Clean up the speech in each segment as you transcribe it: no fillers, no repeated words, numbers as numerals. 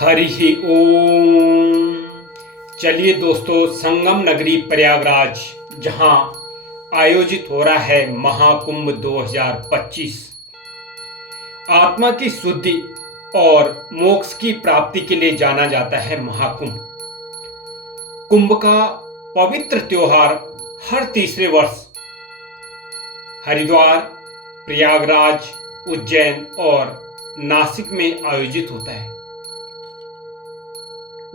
हरि ओम। चलिए दोस्तों, संगम नगरी प्रयागराज जहां आयोजित हो रहा है महाकुंभ 2025, आत्मा की शुद्धि और मोक्ष की प्राप्ति के लिए जाना जाता है महाकुंभ। कुंभ का पवित्र त्योहार हर तीसरे वर्ष हरिद्वार, प्रयागराज, उज्जैन और नासिक में आयोजित होता है।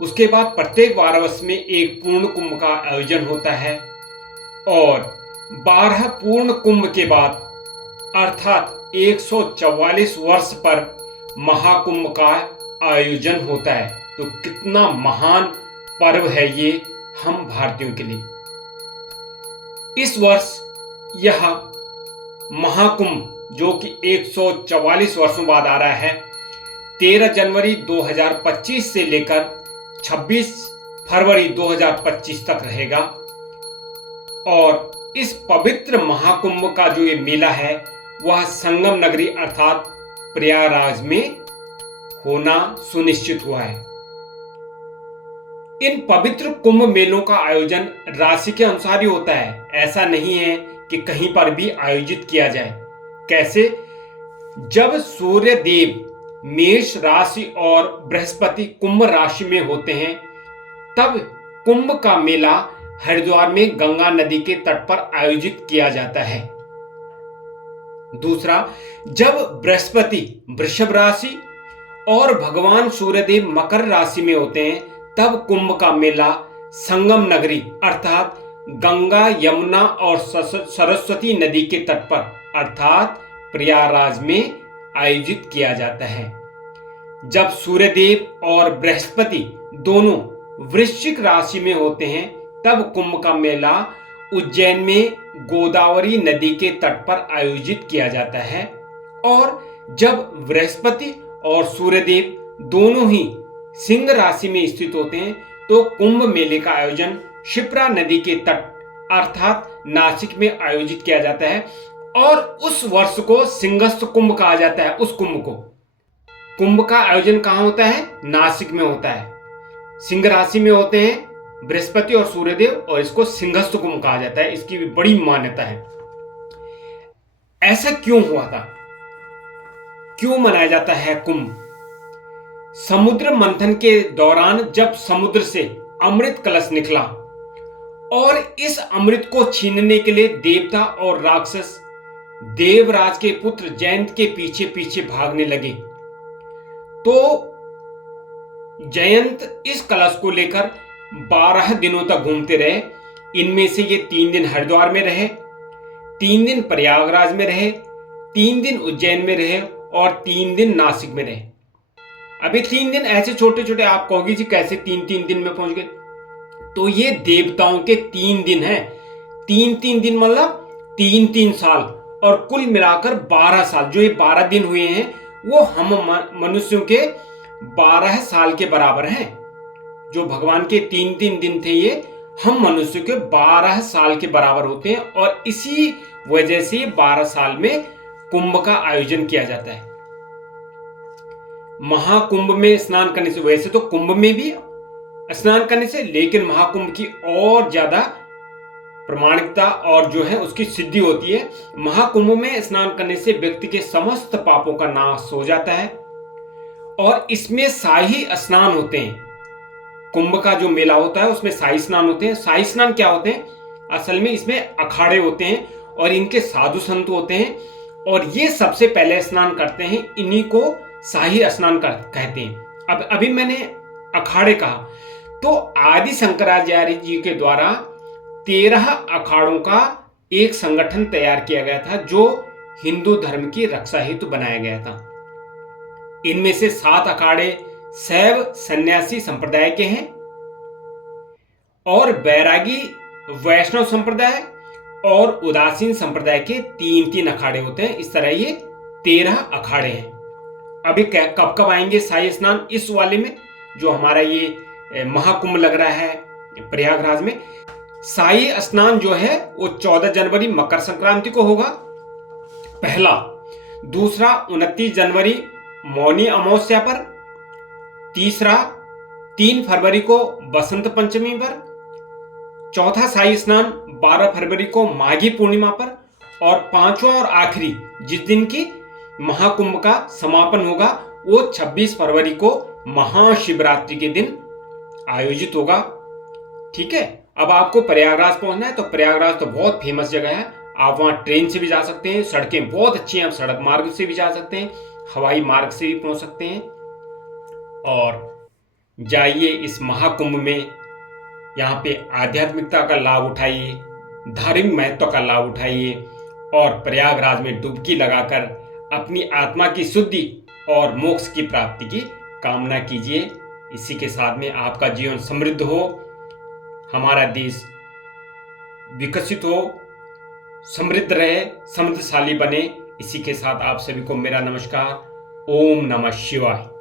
उसके बाद प्रत्येक 12 वर्ष में एक पूर्ण कुंभ का आयोजन होता है और 12 पूर्ण कुंभ के बाद अर्थात 144 वर्ष पर महाकुंभ का आयोजन होता है। तो कितना महान पर्व है ये हम भारतीयों के लिए। इस वर्ष यह महाकुंभ जो कि 144 वर्षों बाद आ रहा है, 13 जनवरी 2025 से लेकर 26 फरवरी 2025 तक रहेगा। और इस पवित्र महाकुंभ का जो ये मेला है वह संगम नगरी अर्थात प्रयागराज में होना सुनिश्चित हुआ है। इन पवित्र कुंभ मेलों का आयोजन राशि के अनुसार ही होता है। ऐसा नहीं है कि कहीं पर भी आयोजित किया जाए। कैसे? जब सूर्य देव मेष राशि और बृहस्पति कुंभ राशि में होते हैं तब कुंभ का मेला हरिद्वार में गंगा नदी के तट पर आयोजित किया जाता है। दूसरा, जब बृहस्पति वृषभ राशि और भगवान सूर्यदेव मकर राशि में होते हैं तब कुंभ का मेला संगम नगरी अर्थात गंगा, यमुना और सरस्वती नदी के तट पर अर्थात प्रयागराज में आयोजित किया जाता है। जब सूर्यदेव और बृहस्पति दोनों वृश्चिक राशि में होते हैं तब कुंभ का मेला उज्जैन में गोदावरी नदी के तट पर आयोजित किया जाता है। और जब बृहस्पति और सूर्यदेव दोनों ही सिंह राशि में स्थित होते हैं तो कुंभ मेले का आयोजन क्षिप्रा नदी के तट अर्थात नासिक में आयोजित किया जाता है। और उस वर्ष को सिंहस्थ कुंभ कहा जाता है। उस कुंभ का आयोजन कहां होता है? नासिक में होता है। सिंह राशि में होते हैं बृहस्पति और सूर्यदेव और इसको सिंहस्थ कुंभ कहा जाता है। इसकी भी बड़ी मान्यता है। ऐसा क्यों हुआ था? क्यों मनाया जाता है कुंभ? समुद्र मंथन के दौरान जब समुद्र से अमृत कलश निकला और इस अमृत को छीनने के लिए देवता और राक्षस देवराज के पुत्र जयंत के पीछे पीछे भागने लगे तो जयंत इस कलश को लेकर 12 दिनों तक घूमते रहे। इनमें से ये 3 दिन हरिद्वार में रहे, 3 दिन प्रयागराज में रहे, 3 दिन उज्जैन में रहे और 3 दिन नासिक में रहे। अभी 3 दिन ऐसे छोटे छोटे आप कहोगे जी कैसे 3-3 दिन में पहुंच गए? तो ये देवताओं के 3 दिन हैं। 3-3 दिन मतलब 3-3 साल और कुल मिलाकर 12 साल। जो ये 12 दिन हुए हैं वो हम मनुष्यों के 12 साल के बराबर हैं। जो भगवान के 3-3 दिन थे ये हम मनुष्यों के 12 साल के बराबर होते हैं। और इसी वजह से 12 साल में कुंभ का आयोजन किया जाता है। महाकुंभ में स्नान करने से, वैसे तो कुंभ में भी स्नान करने से, लेकिन महाकुंभ की और ज्यादा प्रमाणिकता और जो है उसकी सिद्धि होती है। महाकुंभ में स्नान करने से व्यक्ति के समस्त पापों का नाश हो जाता है। और इसमें शाही स्नान होते हैं। कुंभ का जो मेला होता है उसमें शाही स्नान होते हैं। शाही स्नान क्या होते हैं? असल में इसमें अखाड़े होते हैं और इनके साधु संत होते हैं और ये सबसे पहले स्नान करते हैं। इन्हीं को शाही स्नान कहते हैं। अब अभी मैंने अखाड़े कहा तो आदि शंकराचार्य जी के द्वारा 13 अखाड़ों का एक संगठन तैयार किया गया था जो हिंदू धर्म की रक्षा हेतु बनाया गया था। इनमें से 7 अखाड़े शैव सन्यासी संप्रदाय के हैं और बैरागी वैष्णव संप्रदाय और उदासीन संप्रदाय के 3-3 अखाड़े होते हैं। इस तरह ये 13 अखाड़े हैं। अभी कब कब आएंगे शाही स्नान? इस वाले में जो हमारा ये महाकुंभ लग रहा है प्रयागराज में, शाही स्नान जो है वो 14 जनवरी मकर संक्रांति को होगा पहला। दूसरा 29 जनवरी मौनी अमावस्या पर। तीसरा 3 फरवरी को बसंत पंचमी पर, चौथा शाही स्नान 12 फरवरी को माघी पूर्णिमा पर, और पांचवा और आखिरी जिस दिन की महाकुंभ का समापन होगा वो 26 फरवरी को महाशिवरात्रि के दिन आयोजित होगा। ठीक है, अब आपको प्रयागराज पहुंचना है तो प्रयागराज तो बहुत फेमस जगह है। आप वहां ट्रेन से भी जा सकते हैं, सड़कें बहुत अच्छी हैं, आप सड़क मार्ग से भी जा सकते हैं, हवाई मार्ग से भी पहुंच सकते हैं। और जाइए इस महाकुंभ में, यहाँ पे आध्यात्मिकता का लाभ उठाइए, धार्मिक महत्व का लाभ उठाइए और प्रयागराज में डुबकी लगाकर अपनी आत्मा की शुद्धि और मोक्ष की प्राप्ति की कामना कीजिए। इसी के साथ में आपका जीवन समृद्ध हो, हमारा देश विकसित हो, समृद्ध रहे, समृद्धशाली बने। इसी के साथ आप सभी को मेरा नमस्कार। ओम नमः शिवाय।